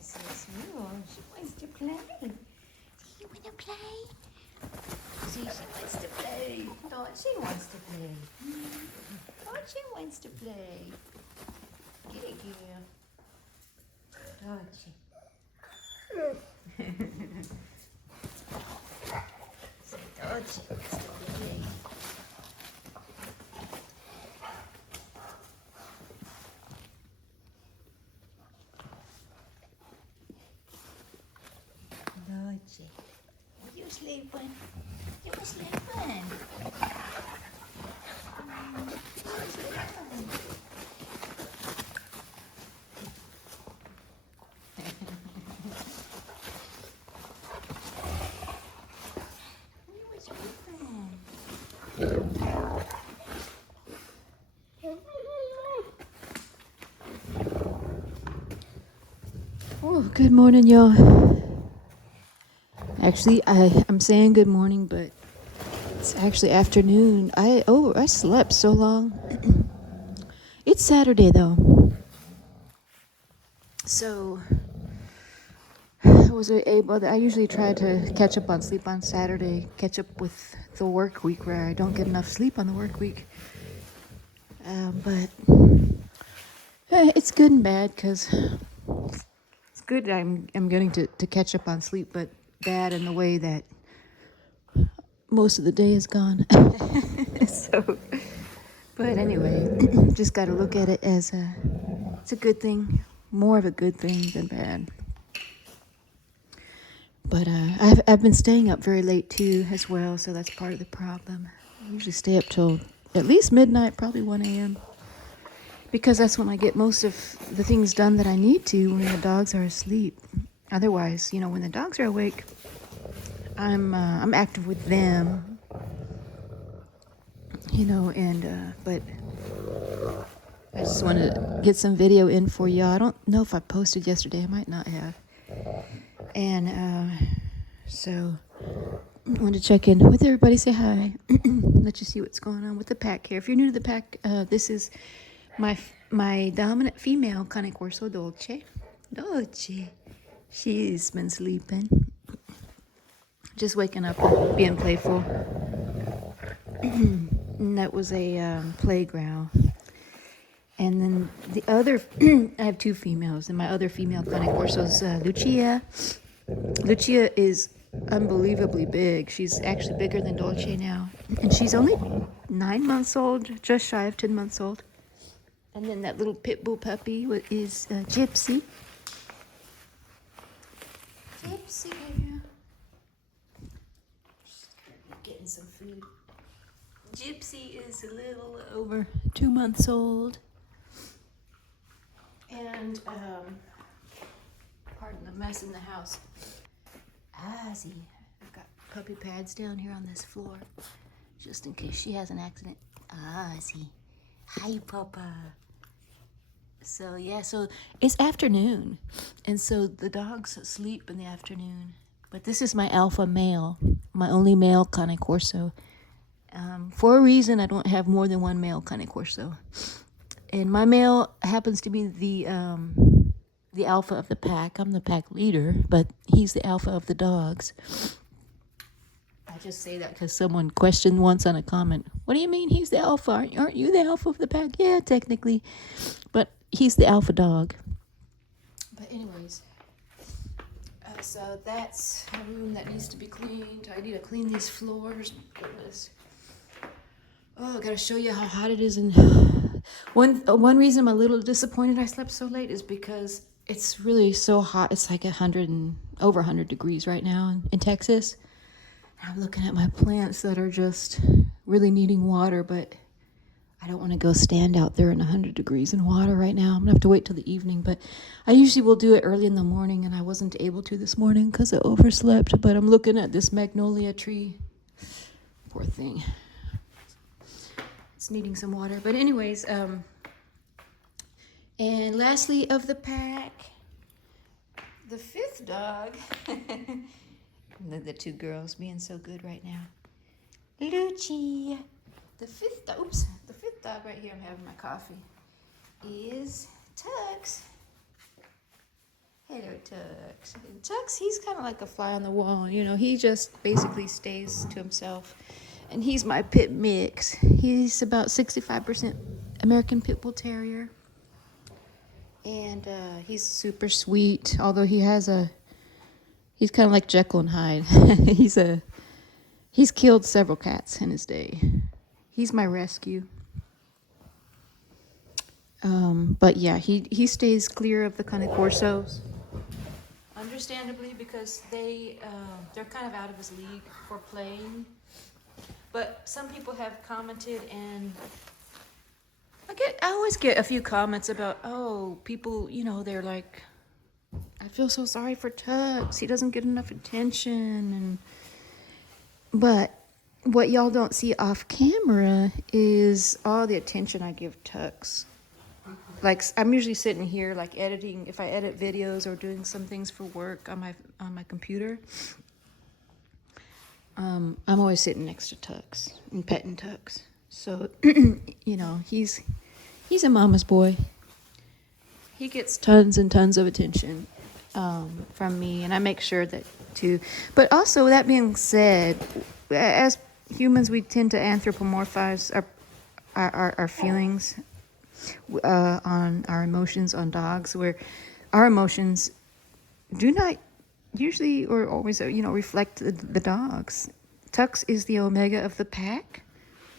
says, oh, she wants to play. Do you want to play? See, she wants to play. Dolce wants to play. Dolce wants to play. Get it, girl. Dolce. Say, Dolce wants to play. Dolce. Are you sleeping? You were sleeping. Oh, good morning, y'all. Actually, I'm saying good morning, but it's actually afternoon. I slept so long. It's Saturday though, so I was able. I usually try to catch up on sleep on Saturday, catch up with the work week where I don't get enough sleep on the work week. But it's good and bad because it's good. I'm getting to catch up on sleep, but bad in the way that most of the day is gone. So, but anyway, just got to look at it as it's a good thing, more of a good thing than bad. But I've been staying up very late too as well, so that's part of the problem. I usually stay up till at least midnight, probably 1 a.m. because that's when I get most of the things done that I need to when the dogs are asleep. Otherwise, when the dogs are awake, I'm active with them, but I just wanted to get some video in for y'all. I don't know if I posted yesterday. I might not have. And so I wanted to check in with everybody, say hi, let you see what's going on with the pack here. If you're new to the pack, this is my dominant female, CANE CORSO Dolce. Dolce. She's been sleeping. Just waking up and being playful. And that was a playground. And then the other, I have two females, and my other female CANE CORSO is Lucia. Lucia is unbelievably big. She's actually bigger than Dolce now. And she's only 9 months old, just shy of 10 months old. And then that little pit bull puppy is Gypsy. Gypsy. Getting some food. Gypsy is a little over 2 months old. And, pardon the mess in the house. Ozzy. I've got puppy pads down here on this floor, just in case she has an accident. Ozzy. Hi, Papa. So, yeah, so it's afternoon. And so the dogs sleep in the afternoon. But this is my alpha male, my only male CANE CORSO. For a reason, I don't have more than one male CANE CORSO. And my male happens to be the alpha of the pack. I'm the pack leader, but he's the alpha of the dogs. I just say that because someone questioned once on a comment, what do you mean he's the alpha? Aren't you the alpha of the pack? Yeah, technically. But he's the alpha dog. But anyways, so that's a room that needs to be cleaned. I need to clean these floors. Goodness. Oh, I gotta show you how hot it is. And one reason I'm a little disappointed I slept so late is because it's really so hot. It's like over 100 degrees right now in Texas. I'm looking at my plants that are just really needing water, but I don't want to go stand out there in 100 degrees in water right now. I'm gonna have to wait till the evening, but I usually will do it early in the morning, and I wasn't able to this morning because I overslept. But I'm looking at this magnolia tree. Poor thing. It's needing some water. But anyways, and lastly of the pack, the fifth dog The two girls being so good right now. Lucia. The fifth dog right here, I'm having my coffee, is Tux. Hello, Tux. Tux, he's kind of like a fly on the wall. You know, he just basically stays to himself. And he's my pit mix. He's about 65% American Pit Bull Terrier. And he's super sweet, although he's kind of like Jekyll and Hyde. He's killed several cats in his day. He's my rescue. But yeah, he stays clear of the cane corsos. Understandably, because they're kind of out of his league for playing. But some people have commented, and I always get a few comments about, oh, people, you know, they're like, I feel so sorry for Tux. He doesn't get enough attention. But what y'all don't see off camera is all the attention I give Tux. Like, I'm usually sitting here, like, editing, if I edit videos or doing some things for work on my computer. I'm always sitting next to Tux and petting Tux. So, you know, he's a mama's boy. He gets tons and tons of attention from me, and I make sure that too. But also, that being said, as humans, we tend to anthropomorphize our feelings on our emotions on dogs, where our emotions do not usually or always, you know, reflect the dogs. Tux is the omega of the pack.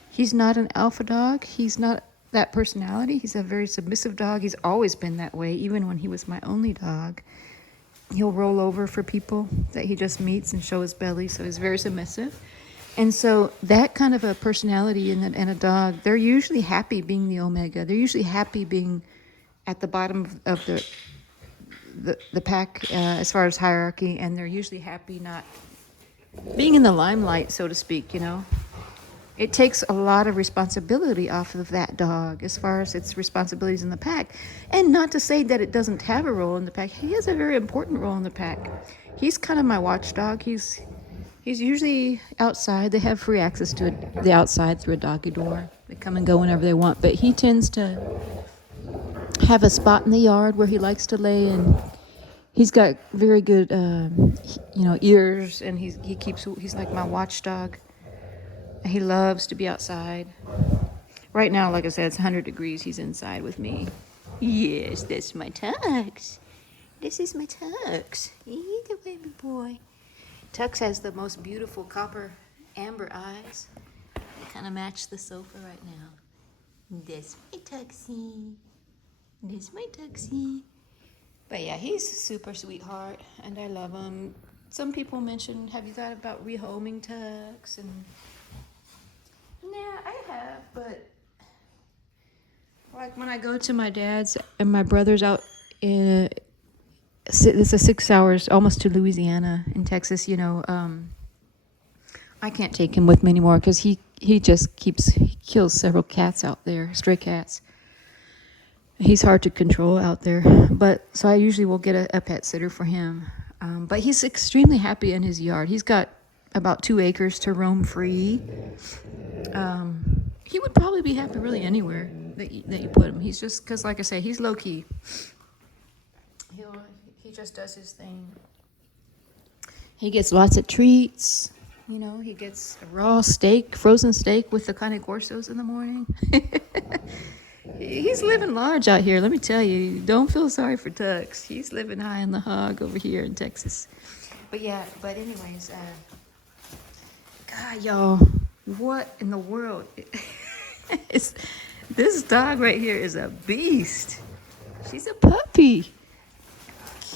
He's not an alpha dog. He's not that personality. He's a very submissive dog. He's always been that way, even when he was my only dog. He'll roll over for people that he just meets and show his belly, so he's very submissive. And so that kind of a personality in a dog, they're usually happy being the omega. They're usually happy being at the bottom of the pack as far as hierarchy, and they're usually happy not being in the limelight, so to speak, you know. It takes a lot of responsibility off of that dog as far as its responsibilities in the pack. And not to say that it doesn't have a role in the pack. He has a very important role in the pack. He's kind of my watchdog. He's usually outside. They have free access to the outside through a doggy door. They come and go whenever they want. But he tends to have a spot in the yard where he likes to lay, and he's got very good, ears, and he's like my watchdog. He loves to be outside. Right now, like I said, it's 100 degrees. He's inside with me. Yes, that's my Tux. This is my Tux. He's the baby boy. Tux has the most beautiful copper amber eyes. They kind of match the sofa right now. That's my Tuxie. That's my Tuxie. But yeah, he's a super sweetheart, and I love him. Some people mentioned, have you thought about rehoming Tux? And yeah, I have, but like when I go to my dad's and my brother's out in, it's a 6 hours almost to Louisiana in Texas, you know, I can't take him with me anymore because he kills several cats out there, stray cats. He's hard to control out there, but so I usually will get a pet sitter for him. But he's extremely happy in his yard. He's got about 2 acres to roam free. He would probably be happy really anywhere that you put him. He's just, because like I say, he's low key. He just does his thing. He gets lots of treats. You know, he gets a raw steak, frozen steak with the cane corsos in the morning. He's living large out here, let me tell you. Don't feel sorry for Tux. He's living high on the hog over here in Texas. But anyways, God, y'all, what in the world? This dog right here is a beast. She's a puppy.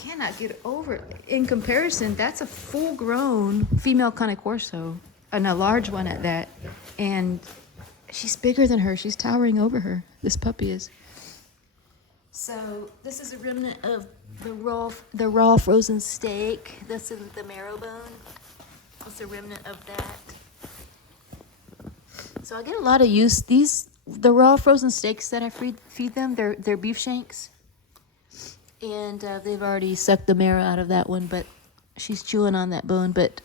Cannot get over it. In comparison, that's a full-grown female cane corso, and a large one at that. And she's bigger than her. She's towering over her. This puppy is. So this is a remnant of the raw frozen steak. This is the marrow bone. It's a remnant of that. So I get a lot of use. The raw frozen steaks that I feed them, they're beef shanks. And they've already sucked the marrow out of that one, but she's chewing on that bone. But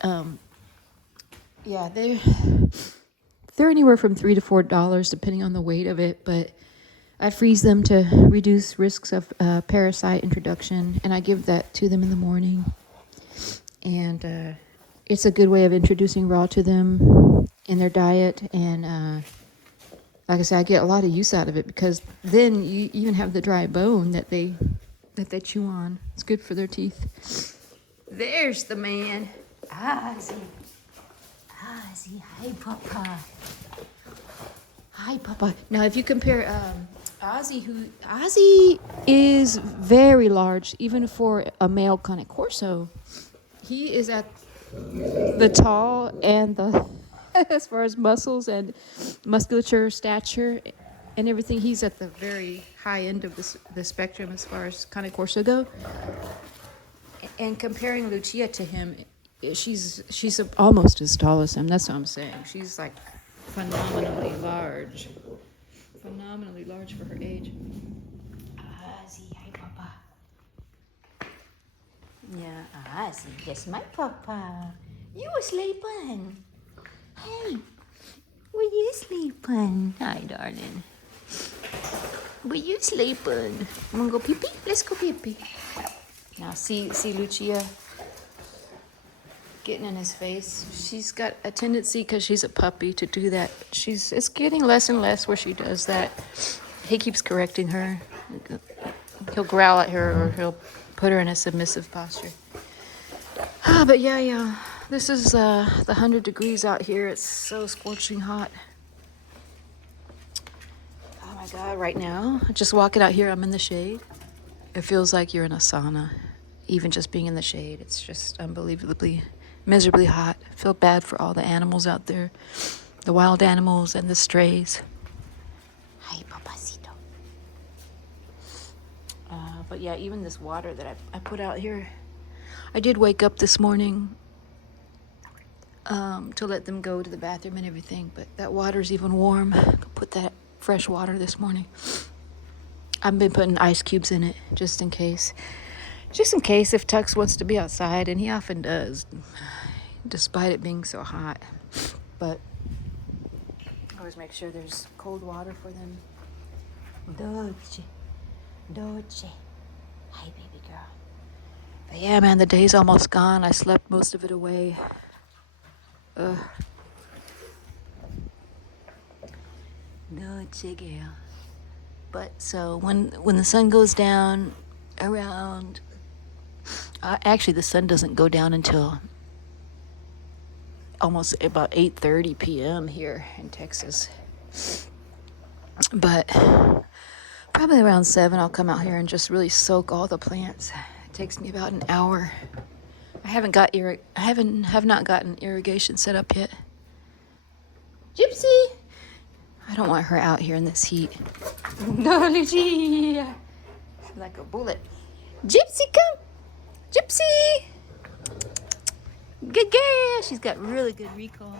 yeah, they're anywhere from $3 to $4 depending on the weight of it. But I freeze them to reduce risks of parasite introduction, and I give that to them in the morning. And it's a good way of introducing raw to them in their diet. And like I said, I get a lot of use out of it because then you even have the dry bone that they chew on. It's good for their teeth. There's the man. Ozzy. Ozzy. Hi, Papa. Hi, Papa. Now, if you compare Ozzy is very large, even for a male cane corso. He is at the tall and the as far as muscles and musculature, stature, and everything. He's at the very high end of the spectrum as far as cane corso go. And comparing Lucia to him, she's almost as tall as him. That's what I'm saying. She's like phenomenally large for her age. Ozzy, hi, Papa. Yeah, Ozzy, yes, my Papa. You were sleeping. Hey, were you sleeping? Hi, darling. Were you sleeping? Wanna go pee-pee? Let's go pee-pee. Now, see Lucia getting in his face. She's got a tendency, because she's a puppy, to do that. It's getting less and less where she does that. He keeps correcting her. He'll growl at her, or he'll put her in a submissive posture. But yeah. This is the 100 degrees out here. It's so scorching hot. Oh my God, right now, just walking out here, I'm in the shade. It feels like you're in a sauna, even just being in the shade. It's just unbelievably, miserably hot. I feel bad for all the animals out there, the wild animals and the strays. Hi, Papacito. But yeah, even this water that I put out here, I did wake up this morning to let them go to the bathroom and everything, but that water's even warm. I put that fresh water this morning. I've been putting ice cubes in it just in case if Tux wants to be outside, and he often does, despite it being so hot. But I always make sure there's cold water for them. Dolce. Hi, baby girl. But yeah, man, the day's almost gone. I slept most of it away. Dolce girl. But so when the sun goes down around, actually the sun doesn't go down until almost about 8:30 p.m. here in Texas. But probably around 7 I'll come out here and just really soak all the plants. It takes me about an hour. I have not gotten irrigation set up yet. Gypsy! I don't want her out here in this heat. No, Lucia! She's like a bullet. Gypsy, come! Gypsy! Good girl! She's got really good recall.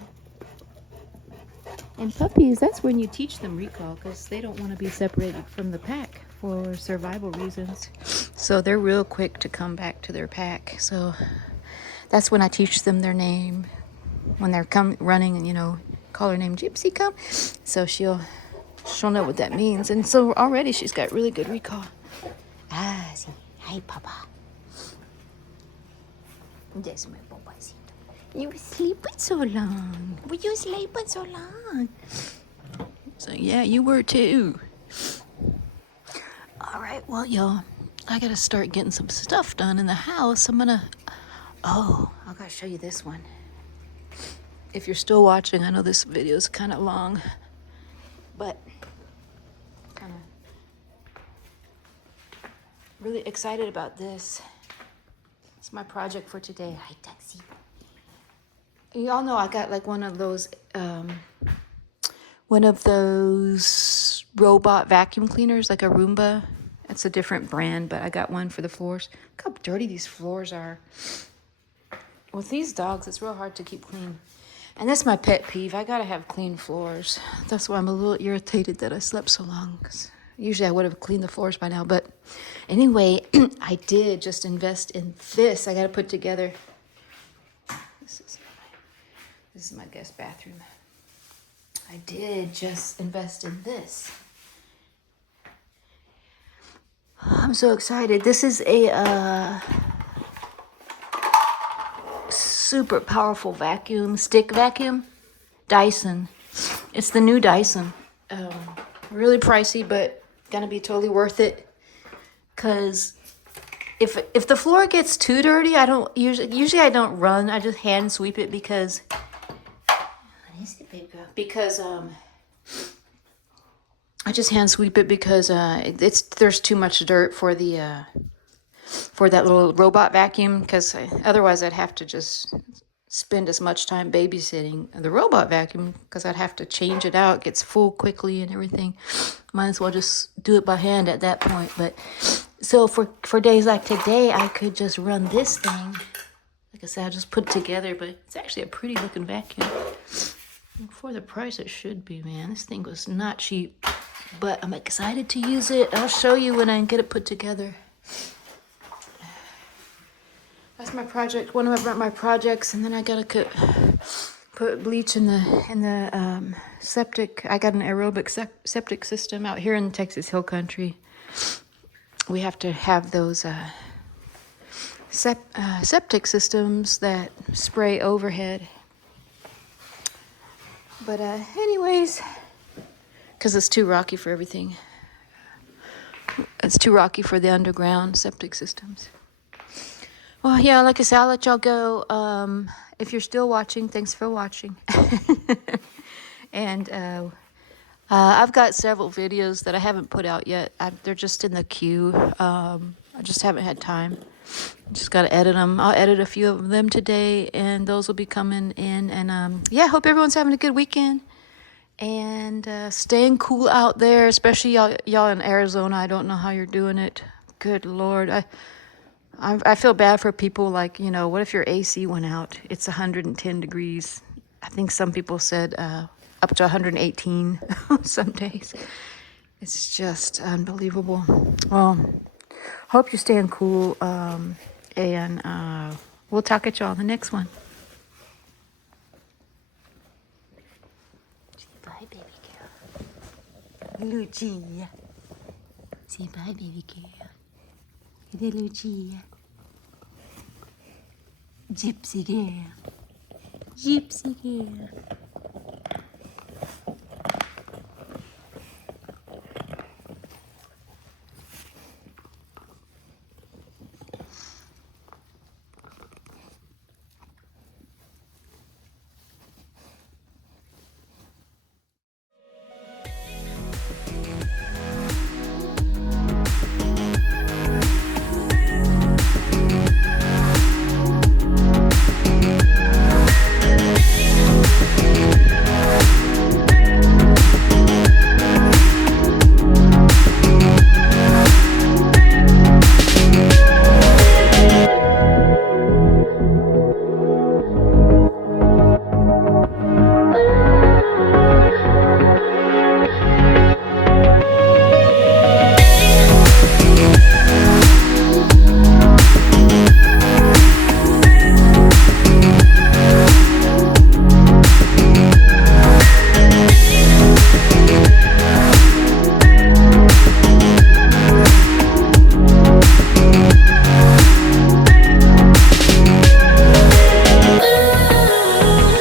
And puppies, that's when you teach them recall, because they don't want to be separated from the pack for survival reasons. So they're real quick to come back to their pack. So that's when I teach them their name. When they're running and, call her name, Gypsy, come. So she'll know what that means. And so already she's got really good recall. Ozzy, hi, Papa. That's my Papacito. You were sleeping so long. Were you sleeping so long? So yeah, you were too. All right, well, y'all, I gotta start getting some stuff done in the house. I gotta show you this one. If you're still watching, I know this video is kind of long, but kind of really excited about this. It's my project for today. Hi, Taxi. Y'all know I got like one of those robot vacuum cleaners, like a Roomba. It's a different brand, but I got one for the floors. Look how dirty these floors are. With these dogs, it's real hard to keep clean. And that's my pet peeve. I gotta have clean floors. That's why I'm a little irritated that I slept so long. 'Cause usually I would have cleaned the floors by now. But anyway, I did just invest in this. I gotta put together This is my guest bathroom. I did just invest in this. I'm so excited. This is a super powerful vacuum, stick vacuum, Dyson. It's the new Dyson. Really pricey, but gonna be totally worth it. Cause if the floor gets too dirty, I don't usually I don't run. I just hand sweep it because I just hand sweep it because there's too much dirt for the for that little robot vacuum. Because otherwise I'd have to just spend as much time babysitting the robot vacuum because I'd have to change it out. It gets full quickly and everything. Might as well just do it by hand at that point. But so for days like today, I could just run this thing. Like I said, I just put it together, but it's actually a pretty looking vacuum. And for the price it should be, man. This thing was not cheap, but I'm excited to use it. I'll show you when I get it put together. That's my project, one of my projects, and then I gotta put bleach in the septic. I got an aerobic septic system out here in Texas Hill Country. We have to have those septic systems that spray overhead. But anyways, because it's too rocky for everything. It's too rocky for the underground septic systems. Well, yeah, like I said, I'll let y'all go. If you're still watching, thanks for watching. And I've got several videos that I haven't put out yet. They're just in the queue. I just haven't had time. Just got to edit them. I'll edit a few of them today, and those will be coming in. And yeah, hope everyone's having a good weekend. And staying cool out there, especially y'all in Arizona. I don't know how you're doing it. Good Lord. I feel bad for people like, what if your AC went out? It's 110 degrees. I think some people said up to 118 some days. It's just unbelievable. Well, hope you're staying cool. And we'll talk at y'all on the next one. Say bye, baby girl. Lucia. Say bye, baby girl. Hey, Lucia. Gypsy girl. Gypsy girl.